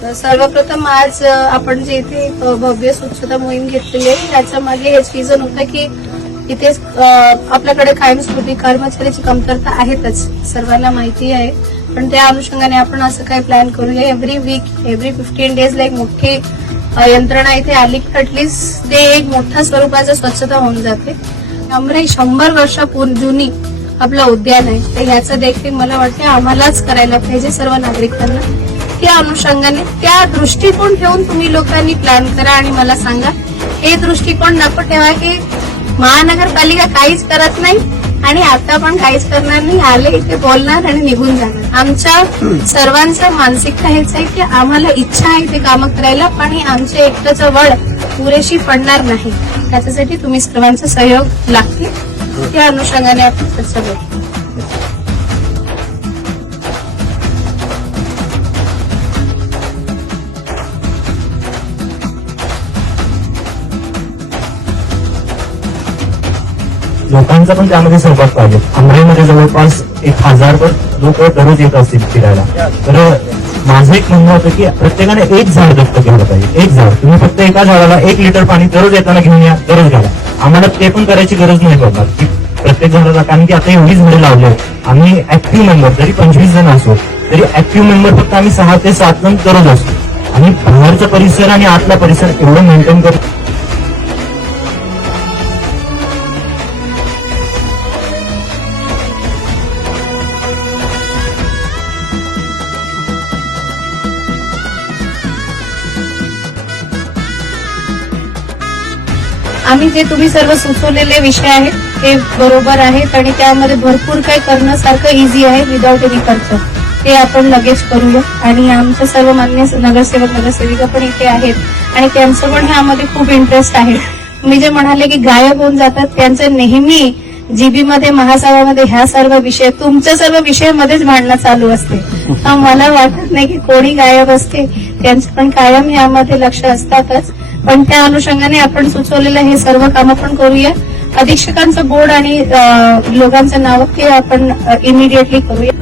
सर्वप्रथम आज आपण जे इथे भव्य स्वच्छता मोहीम घेतलेली आहे याच्या मागे हेच रिझन होतं की इथे आपल्याकडे कायमस्वरूपी कर्मचाऱ्याची कमतरता आहेतच, सर्वांना माहिती आहे. पण त्या अनुषंगाने आपण असं काही प्लॅन करूया. एव्हरी 15 डेजला एक मोठी यंत्रणा इथे आली की ऍटलीस्ट ते एक मोठ्या स्वरूपाचं स्वच्छता होऊन जाते. अमराई 100 वर्ष जुनी आपलं उद्यान आहे, तर ह्याचं देखील मला वाटतं आम्हालाच करायला पाहिजे, सर्व नागरिकांना. त्या अनुषंगाने त्या दृष्टिकोन ठेवून तुम्ही लोकांनी प्लॅन करा आणि मला सांगा. हे दृष्टिकोन नको ठेवा की महानगरपालिका काहीच करत नाही आणि आता पण काहीच करणार नाही, आले इथे बोलणार आणि निघून जाणार. आमच्या सर्वांचं मानसिकता हेच आहे की आम्हाला इच्छा आहे ते कामं करायला, पण आमच्या एकट्याचं वड पुरेशी पडणार नाही. त्याच्यासाठी तुम्ही सर्वांचा सहयोग लागते. त्या अनुषंगाने आपण स्वच्छ बघू. लोकांचा पण त्यामध्ये सहभाग पाहिजे. अमराईमध्ये जवळपास 1000 लोक दररोज येत असतील फिरायला. तर माझं एक म्हणणं होतं की प्रत्येकाने एक झाड दत्तक घ्यायला पाहिजे. एक झाड, तुम्ही फक्त एका झाडाला 1 लिटर पाणी दररोज येताना घेऊन या, दररोज घाला. आम्हाला ते पण करायची गरज नाही पडणार की प्रत्येक झाडाला, कारण की आता एवढी झाडे लावले. आम्ही ऍक्टिव्ह मेंबर जरी 25 जण असो तरी ऍक्टिव्ह मेंबर फक्त आम्ही 6 ते 7 जण दररोज असतो आणि बाहेरचा परिसर आणि आतला परिसर एवढं मेंटेन करतो. आम्ही जे तुम्ही सर्व सुचवलेले विषय आहेत ते बरोबर आहेत आणि त्यामध्ये भरपूर काही करण्यासारखं इझी आहे विदाऊट एनी खर्च. ते आपण लगेच करूया आणि आमचे सर्व मान्य नगरसेवक नगरसेविका पण इथे आहेत आणि त्यांचं पण ह्यामध्ये खूप इंटरेस्ट आहे. मी जे म्हणाले की गायब होऊन जातात त्यांचं नेहमी जीबी मध्ये महासभामध्ये ह्या सर्व विषय तुमच्या सर्व विषयामध्येच भांडणं चालू असते. मला वाटत नाही की कोणी गायब असते, त्यांचं पण कायम ह्यामध्ये लक्ष असतातच. पण त्या अनुषंगाने आपण सुचवलेलं हे सर्व कामं पण करूया. अधीक्षकांचं बोर्ड आणि लोकांचं नाव ते आपण इमिडिएटली करूया.